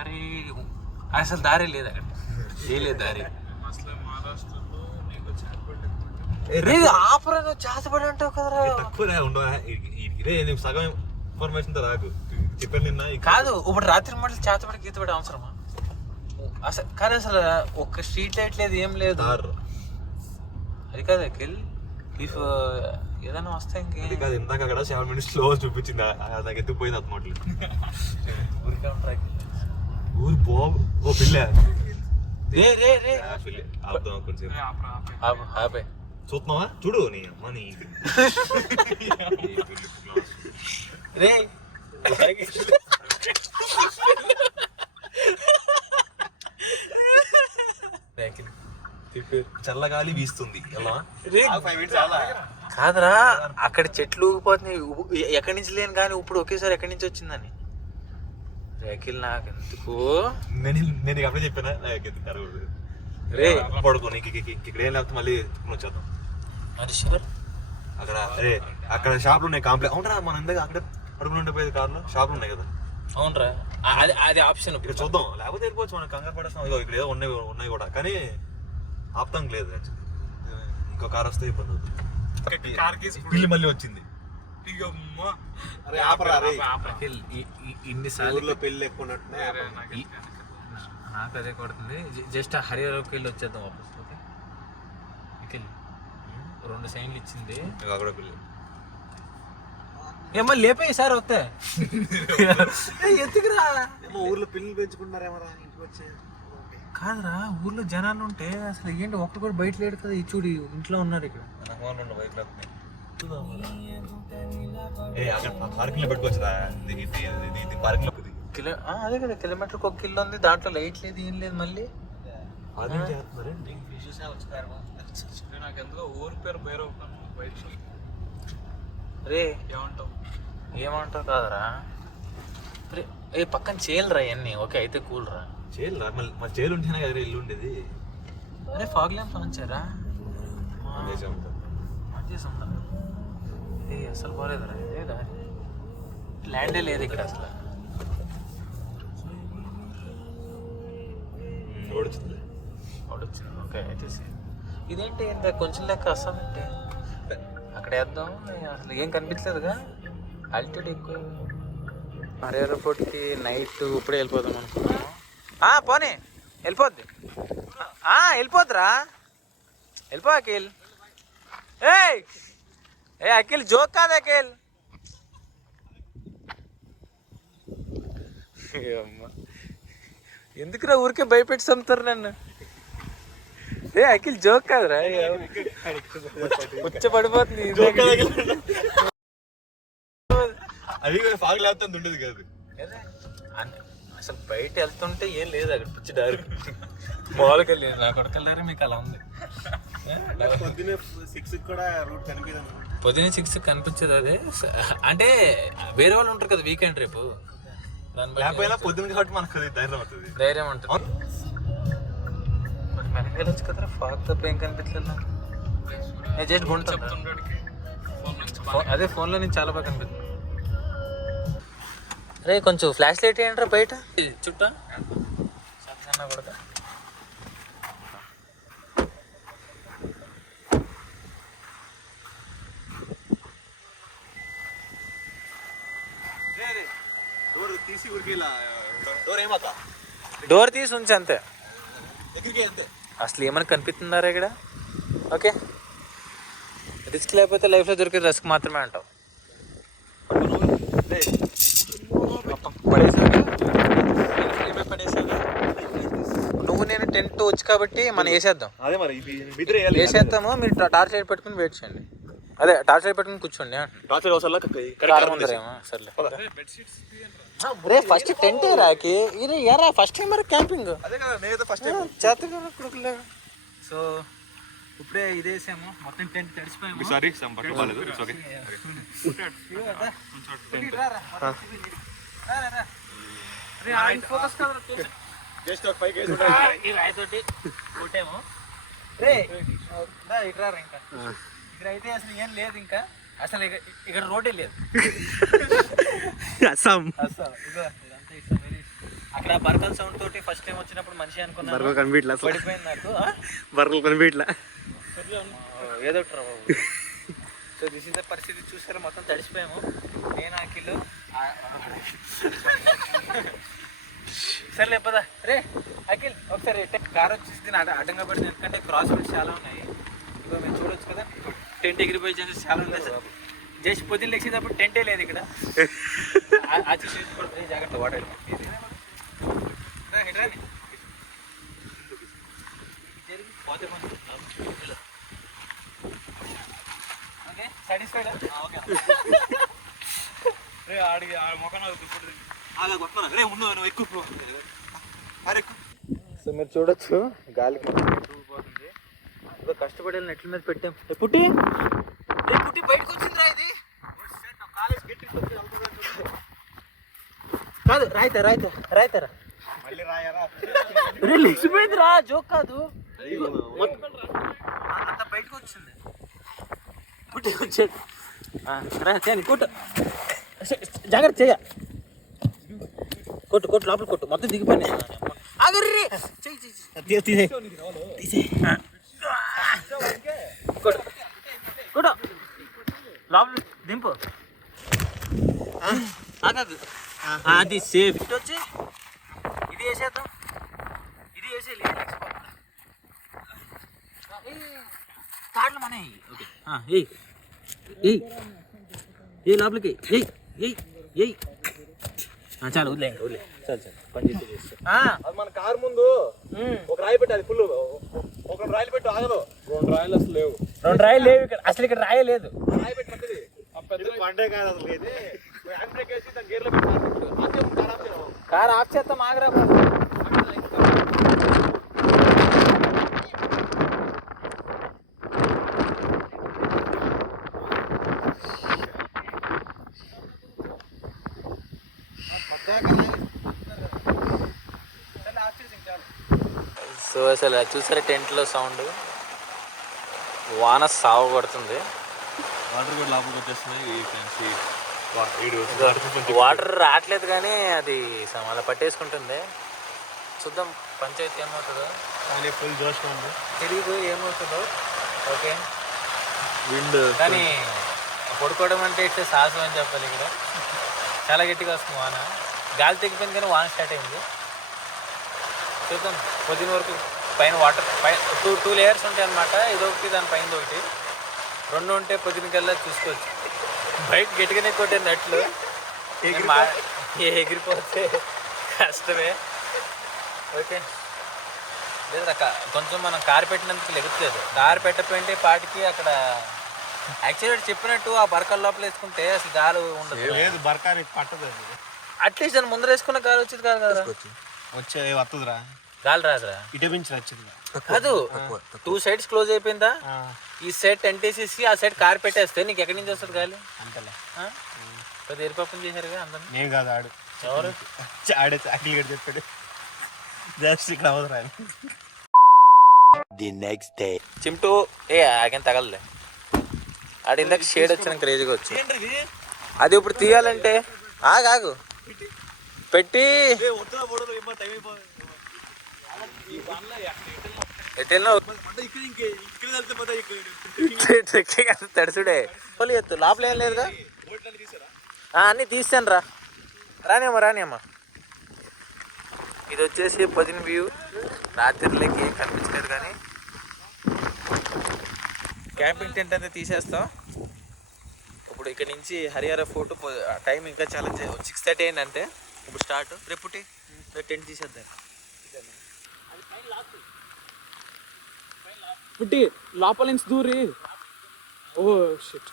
దారి అసలు దారి లేదు అక్కడ, ఏ లేదు దారి. ఆపరా నువ్వు చేతపడి అంటావు కదరా. తక్కువ ఉండవు ఇదే సగం ఇన్ఫర్మేషన్ తో రాకు చెప్పాను నిన్న. కాదు ఇప్పుడు రాత్రి మళ్ళీ చేతపడి గీతపడి అవసరమా అసలు? కానీ అసలు ఒక్క స్ట్రీట్ లైట్ లేదు, ఏం లేదు. అది కాదు అఖిల్, ఇఫ్ ఏదైనా వస్తే ఇంకే కాదు. ఇందాక అక్కడ 7 minutes స్లో చూపించింది, నాకు ఎత్తుకుపోయింది అతమాటలు. ఊరికే ఉంటాయి ఊరు బాబు. ఓ పిల్ల చూస్తున్నావా? చూడు నీ అమ్మ నీ రే చల్లగాలి వీస్తుంది. కాదురా, అక్కడ చెట్లు ఊగిపోతున్నాయి. ఎక్కడి నుంచి లేని కానీ ఇప్పుడు ఒకేసారి ఎక్కడి నుంచి వచ్చిందని. రేకిల్ నాకు ఎందుకు నేను అప్పుడే చెప్పానా రే పడుకో నీకు ఇక్కడ ఏం లేకపోతే మళ్ళీ వచ్చేద్దాం. అక్కడ అక్కడ షాపులు ఉన్నాయి కాంప్లెక్స్. అవునరా మనం ఇందాక అక్కడ అడుగులు ఉండిపోయేది కార్లో షాపులు ఉన్నాయి కదా. అవునరా, అది ఆప్షన్. ఇక్కడ చూద్దాం, లేకపోతే వెళ్ళిపోవచ్చు. మనం కంగారు పడేస్తాం. ఇక్కడ ఏదో ఉన్నాయి కూడా, కానీ ఆపుతాం లేదు. ఇంకో కార్ వస్తే ఇబ్బంది అవుతుంది. పిల్లి మళ్ళీ వచ్చింది. ఇన్నిసార్లు పెళ్ళి ఎక్కువ నాకు అదే కొడుతుంది. జస్ట్ హరిహరకి వెళ్ళి వచ్చేద్దాం వాపస్. ఓకే 2 సైన్లు ఇచ్చింది. ఏమో లేపే సార్ వస్తే ఎందుకురా ఊర్లో పిల్లలు పెంచుకుంటారేమరా ఇంటికి వచ్చే. కాదురా, ఊర్లో జనాలు ఉంటే అసలు ఏంటి ఒక్కడు కూడా బయట లేడు కదా. ఈ చూడు ఇంట్లో ఉన్నారు ఇక్కడ. అదే కదా, కిలోమీటర్కి 1 కిలో ఉంది. దాంట్లో లైట్ లేదు, ఏం లేదు. మళ్ళీ రే ఏమంటావు కాదరా. ఏ పక్కన చేయలరా ఇవన్నీ. ఓకే అయితే కూల్ రా. చేయలరా మన చేయలు ఉంటేనే కదా ఇల్లు ఉండేది. అరే ఫాగ్ ల్యాంప్ పంచారా అసలు పోలేదురా. ఇదే దారి, ల్యాండే లేదు ఇక్కడ అసలు. ఓడొచ్చింది. ఓకే అయితే ఇదేంటి ఇంత కొంచెం లెక్క వస్తామంటే అక్కడ వేద్దాం. అసలు ఏం కనిపించలేదుగా. ఆల్టిట్యూడ్ ఎక్కువ. మరే ఎయిర్పోర్ట్కి నైట్ ఇప్పుడే వెళ్ళిపోదాం అనుకున్నాము. పోనీ వెళ్ళిపోద్ది. వెళ్ళిపోద్దిరా, వెళ్ళిపో అఖిల్. ఏ అఖిల్ జోక్ కాదు అఖిల్. ఎందుకురా ఊరికే భయపెట్టి చంపుతారు నన్ను. ఏ అఖిల్ జోక్ కాదురా, పడిపోతుంది. అది ఫాగ్ లేకపోతే ఉండేది కాదు. అసలు బయట వెళ్తుంటే ఏం లేదు అక్కడ పిచ్చి దారి. మామూలుగా వెళ్ళి నా కొడకల్లారి మీకు అలా ఉంది. పొద్దున్నే 6 కూడా రూట్ కనిపించదు. పొద్దున్నే 6 కనిపించదు. అదే అంటే వేరే వాళ్ళు ఉంటారు కదా వీకెండ్ రేపు. పొద్దున్న కాబట్టి మనకు ధైర్యం ఉంటుంది. వెనక వెళ్ళొచ్చు కదరా. ఫాగ్ తప్ప ఏం కనిపించలేదు నాకు. నేను జస్ట్ గుంటాను. అదే ఫోన్లో నేను చాలా బాగా కనిపిస్తుంది. అరే కొంచెం ఫ్లాష్ లైట్ ఏంట్రా బయట చుట్టా కూడా. డోర్ తీసి ఉంచి అంతే. అసలు ఏమైనా కనిపిస్తున్నారా ఇక్కడ? ఓకే రిస్క్ లేకపోతే లైఫ్లో దొరికే రిస్క్ మాత్రమే అంటావు. నువ్వు నేను టెంట్ వచ్చి కాబట్టి మనం వేసేద్దాం. వేసేద్దాము. మీరు టార్చ్ లైట్ పెట్టుకుని వెయిట్ చేయండి. అదే టార్చ్ లైట్ పెట్టుకుని కూర్చోండి. రే ఫస్ట్ టెంట్ రాకి ఇది ఎరా ఫస్ట్ టైం మరి క్యాంపింగ్. సో ఇప్పుడే ఇదేసాము. మొత్తం టెంట్ తడిసిపోయాము. ఇక్కడ అయితే అసలు ఏం లేదు. ఇంకా అసలు ఇక్కడ రోడ్డే లేదు. అక్కడ బర్కల్ సౌండ్ తోటి ఫస్ట్ టైం వచ్చినప్పుడు మనిషి అనుకున్నాను. బర్రెలు కనిపించట్లా, పడిపోయింది నాకు. బర్రెలు కనిపించట్లా. ఏదో బాబు. సో దిస్ ఇస్ ద పరిస్థితి. చూసారా, మొత్తం తడిసిపోయాము. నేను అఖిల్. సర్లే పదా. రే అఖిల్ ఒకసారి కార్ వచ్చేసి దీన్ని అడ్డంగా పడింది, ఎందుకంటే క్రాస్ రోడ్స్ చాలా ఉన్నాయి. ఇగో మేము చూడొచ్చు కదా, టెంట్ ఎగిరిపోయే ఛాన్సెస్ చాలా ఉన్నాయి సార్. జస్ట్ పొద్దున్న లేచేటప్పుడు టెంటే లేదు ఇక్కడ. జాగ్రత్త వాటర్ ఓకే సాటిస్ఫైడ్. ఓకే ఆడికి మొక్క ఎక్కువ. సో మీరు చూడొచ్చు గాలికి పోతుంది. ఏదో కష్టపడి నెట్ల మీద పెట్టాం. పుట్టి పుట్టి బయటకు వచ్చిందిరా ఇది. కాదు రాయితారా లేచిపోయిందిరా, జోక్ కాదు. అంత బయటకు వచ్చింది. పుట్టి వచ్చేది కొట్టు, జాగ్రత్త చెయ్య. కొట్టు లోపల కొట్టు, మొత్తం దిగిపోయినాయి. కొట్టు లోపల దింపు. అది సేఫ్. ఇటు వచ్చి ఇది వేసేద్దాం, ఇది వేసేయాలి. తాడ్లు మన ఓకే ఏ లోపలికి ఎయ్ చాలు వదిలే చాలు పని చేసి. అది మన కారు ముందు ఒక రాయి పెట్టి, అది ఫుల్ ఒక రాయిలు పెట్టి ఆగదు. 2 రాయిలు అసలు లేవు. 2 రాయిలు లేవు ఇక్కడ, అసలు ఇక్కడ రాయే లేదు. రాయి పెట్టి పట్టది పండే కాదు అసలు. ఇది హ్యాండ్ బ్రేక్ వేసి దాని గేర్లో పెట్టి కార్ ఆఫ్ చేస్తాం. ఆగరా సో అసలు చూసారా టెంట్లో సౌండ్, వాన సాగు కొడుతుంది. వాటర్ కూడా లోపలికి వచ్చేస్తున్నాయి. వాటర్ రావట్లేదు కానీ అది అలా పట్టేసుకుంటుంది. చూద్దాం పంచాయతీ ఏమవుతుందో. ఫుల్ జోష్ ఉంది, తిరిగిపోయి ఏమవుతుందో. ఓకే విండ్ కానీ పడుకోవడం అంటే ఇట్లా సాహసం అని చెప్పాలి. ఇక్కడ చాలా గట్టిగా వస్తుంది వాన. గాలి తెగిపోయింది కానీ వాన స్టార్ట్ అయింది. చూద్దాం పొద్దున వరకు. పైన వాటర్ టూ లేయర్స్ ఉంటాయి అన్నమాట. ఇదొకటి, దాని పైన ఒకటి, 2 ఉంటే పొద్దునకల్లా చూసుకోవచ్చు. బయట గట్టిగానే కొట్టే నట్లు ఎగిరిపోతే కష్టమే. ఓకే లేదు కొంచెం మనం కారు పెట్టినందుకు లెగుతలేదు. కారు పెట్టకపోయింటే పాటికి అక్కడ యాక్చువల్లీ చెప్పినట్టు ఆ బరకల లోపల వేసుకుంటే అసలు గాలి ఉండదు. బరకాని పట్టదు. అట్లీస్ట్ దాన్ని ముందర వేసుకున్న గాలి వచ్చేది కాదు కదా. వచ్చే వస్తుందిరా, గాలి రాదురా. ఇటే నుంచి వచ్చింది కాదు, 2 సైడ్స్ క్లోజ్ అయిపోయిందా. ఈ సైడ్ టెంట్ వేసేసి ఆ సైడ్ కార్ పెట్టేస్తే నీకు ఎక్కడి నుంచి వస్తుంది గాలి? అంతలే కొద్ది ఎరిపాపం చేశారుగా అందరు. నేను కాదు, ఆడు. ఎవరు? ఆడే అఖిల్ గడు చెప్పాడు. జస్ట్ ఇక్కడ అవసరా. ది నెక్స్ట్ డే చింటూ ఆగని తగలలే. ఆడ ఇందాక షేడ్ వచ్చిన క్రేజీగా వచ్చి అది ఇప్పుడు తీయాలంటే ఆగు పెట్టి తడుసుడే ఎత్తు లోపల ఏం లేదుగా. అన్నీ తీసాను రా. రానియమ్మా. ఇది వచ్చేసి పొద్దున వ్యూ. రాత్రిలోకి ఏం కనిపించలేదు కానీ క్యాంపింగ్ టెంట్ అంతా తీసేస్తాం. ఇప్పుడు ఇక్కడ నుంచి హరిహర ఫోర్ట్ టైం ఇంకా చాలా 6:30 అయిందంటే ఇప్పుడు స్టార్ట్. రేపుటి టెంట్ తీసేద్దాం. పుట్టి లోపల నుంచి దూరి. Oh shit.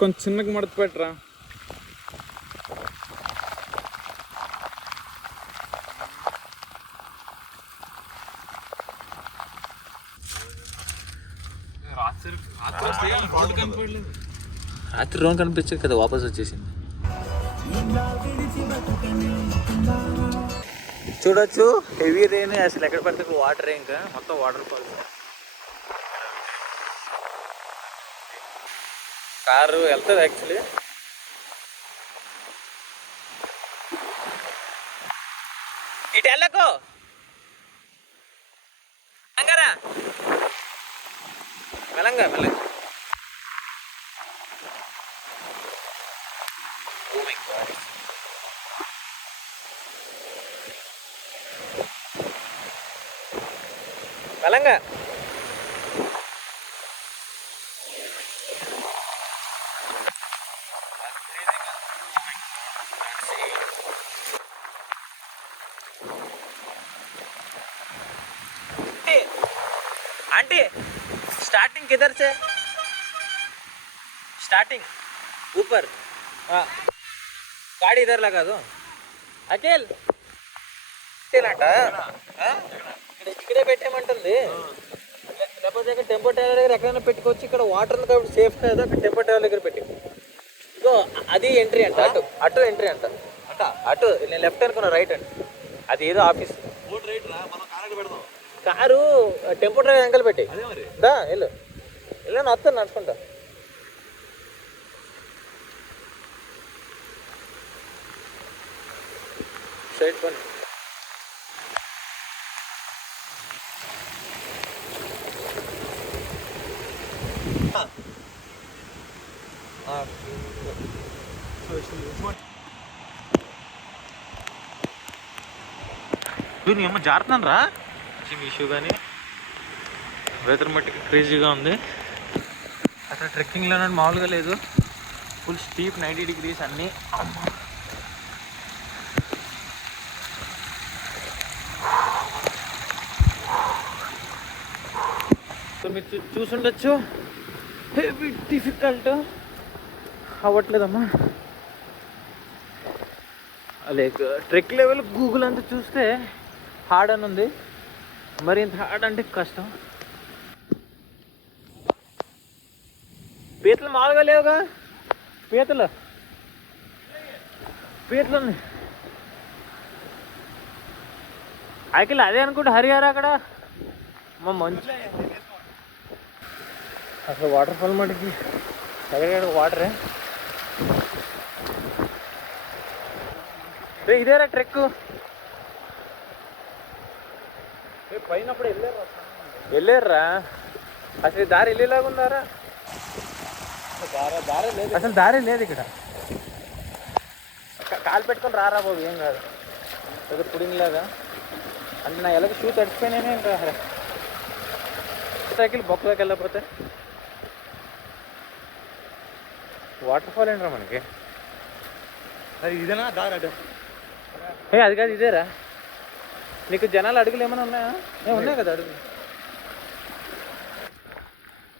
కొంచెం చిన్నగా మడత పెట్టరా. రాత్రి రోడ్ కనిపించే కదా వాపస్ వచ్చేసింది. చూడొచ్చు హెవీ రెయిన్, అసలు ఎక్కడ పడితే వాటర్ ఇంకా మొత్తం వాటర్ ఫాల్స్. కారు వెళ్తుంది యాక్చువల్లీ. ఇటు వెళ్ళకు అంగారా, మెలంగా మెలంగా. మెలంగా. आंटी स्टार्टिंग किधर से? स्टार्टिंग ऊपर. हाँ गाड़ी इधर लगा दो. अकेल అకేలంట ఇక్కడే పెట్టేమంటుంది. లేకపోతే ఇక్కడ టెంపో ట్రావెల్ దగ్గర ఎక్కడైనా పెట్టుకోవచ్చు. ఇక్కడ వాటర్ ఉంది కాబట్టి సేఫ్ కదా, అక్కడ టెంపో ట్రావెల్ దగ్గర పెట్టి. సో అది ఎంట్రీ అంట, అటు అటు ఎంట్రీ అంట. అటు నేను లెఫ్ట్ అనుకున్నా, రైట్ అండి. అది ఏదో ఆఫీస్. కారు టెంపో డ్రైవర్ వెంకలు పెట్టి దా వెళ్ళు వెళ్ళు, వస్తాను నడుచుకుంటా. సైడ్ పని. నీ అమ్మ జారుతున్నాను రా. ఇష్యూ కానీ వెదర్ మట్టికి క్రేజీగా ఉంది. అసలు ట్రెక్కింగ్లో మామూలుగా లేదు, ఫుల్ స్టీప్ 90 degrees అన్నీ. సో మీరు చూసుండొచ్చు, హెవీ డిఫికల్ట్ అవ్వట్లేదమ్మా. లైక్ ట్రెక్ లెవెల్ గూగుల్ అంతా చూస్తే హార్డ్ అని ఉంది, మరి ఇంత హార్డ్ అంటే కష్టం. పీతలు మామూలుగా లేవుగా, పీతలు ఉంది. అఖిల్ అదే అనుకుంటే హరిహర అక్కడ మా మంచి అసలు వాటర్ ఫాల్ మటుకి ఎక్కడికక్కడ వాటరే. ఇదేరా ట్రెక్. పైనప్పుడు వెళ్ళారా అసలు దారి వెళ్ళేలాగా ఉందారా? అసలు దారి లేదు ఇక్కడ. కాలు పెట్టుకొని రారా బాబు, ఏం కాదు. ఏదో పుడింగ్ లాగా అంటే నా ఎలాగ షూ తడిచిపోయినానే. ఇంకా సైకిల్ బొక్కలోకి వెళ్ళకపోతే వాటర్ ఫాల్ ఏంట్రా మనకి. అది ఇదేనా దారి? అటు అది కాదు, ఇదేరా. నీకు జనాలు అడుగులు ఏమైనా ఉన్నాయా? ఉన్నాయి కదా అడుగులు.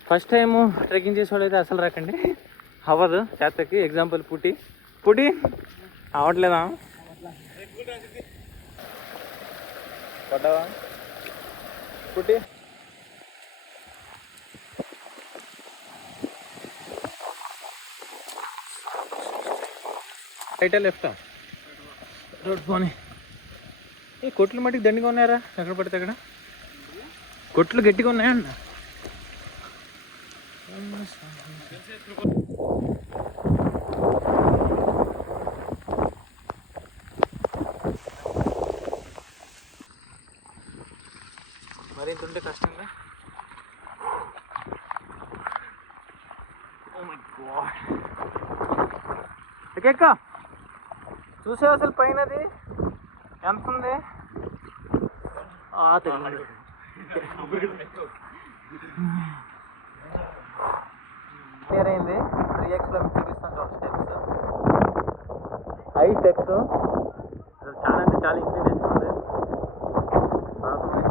ఫస్ట్ టైము ట్రెక్కింగ్ చేసేవాళ్ళు అయితే అసలు రాకండి, అవ్వదు చేతకి. ఎగ్జాంపుల్ పుట్టి అవ్వట్లేదా? పడ్డావా పుట్టి? రైటా లెఫ్టా? రోడ్ పోనీ. ఈ కొట్లు మట్టికి దండిగా ఉన్నాయరా, ఎక్కడ పడితే అక్కడ కొట్లు గట్టిగా ఉన్నాయన్న. మరి ఇంత ఉంటే కష్టంగా. Oh my God. ఎక్క చూసే అసలు పైనది ఎంత ఉంది? క్లియర్ అయింది. 3xలో మీకు చూపిస్తాను చూడండి స్టెప్స్. హై స్టెప్స్ చాలా అంటే చాలా ఇంక్లినేషన్ ఉంది.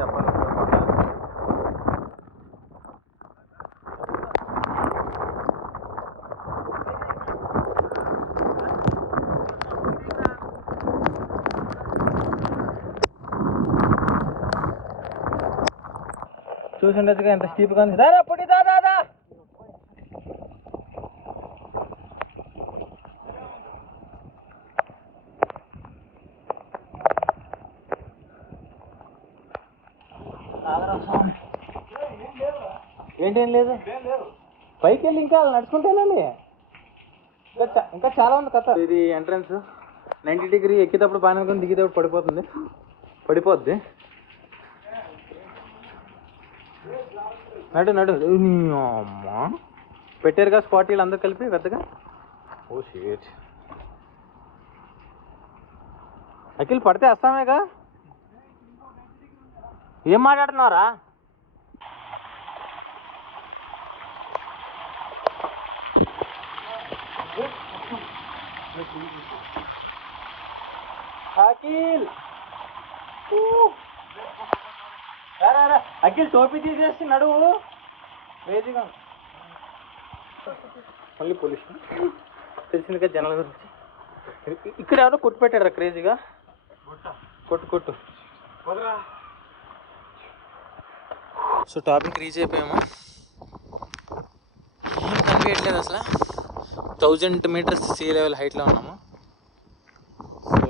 చెప్పాలి చూసి ఉండొచ్చుగా ఎంత స్టీప్గా ఉంది. దాదా పుట్టి దాదా ఏంటేం లేదు పైకి వెళ్ళి ఇంకా నడుచుకుంటేనండి ఇంకా చాలా ఉంది కథ. ఇది ఎంట్రన్స్ 90 డిగ్రీ ఎక్కేటప్పుడు బాగానే ఉంటుంది, దిగేటప్పుడు పడిపోద్ది. నడు అమ్మా పెట్టారుగా స్పాట్ వీళ్ళు అందరు కలిపి పెద్దగా. ఓ షేట్ అఖిల్ పడితే వస్తామేగా. ఏం మాట్లాడుతున్నారా? అఖిల్ అఖిల్ టోపీ తీసేసి నడువు వేదిగా. మళ్ళీ పోలీసు తెలిసిందిగా జనాల గురించి. ఇక్కడ ఎవరో కొట్టు పెట్టారా క్రేజీగా. కొట్టు సో టాపిక్ రీచ్ అయిపోయాము. ఏం కనిపించట్లేదు అసలు. 1000 మీటర్స్ సీ లెవెల్ హైట్లో ఉన్నాము. సో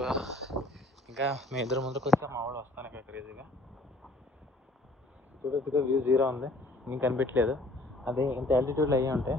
ఇంకా మీ ఇద్దరు ముందుకు వస్తే మా వాడు వస్తాను ఇక్కడ క్రేజీగా. చూడొచ్చుగా వ్యూ 0 ఉంది, ఇంక కనిపించలేదు. అదే ఇంత ఆల్టిట్యూడ్లో అయ్యి ఉంటాయి.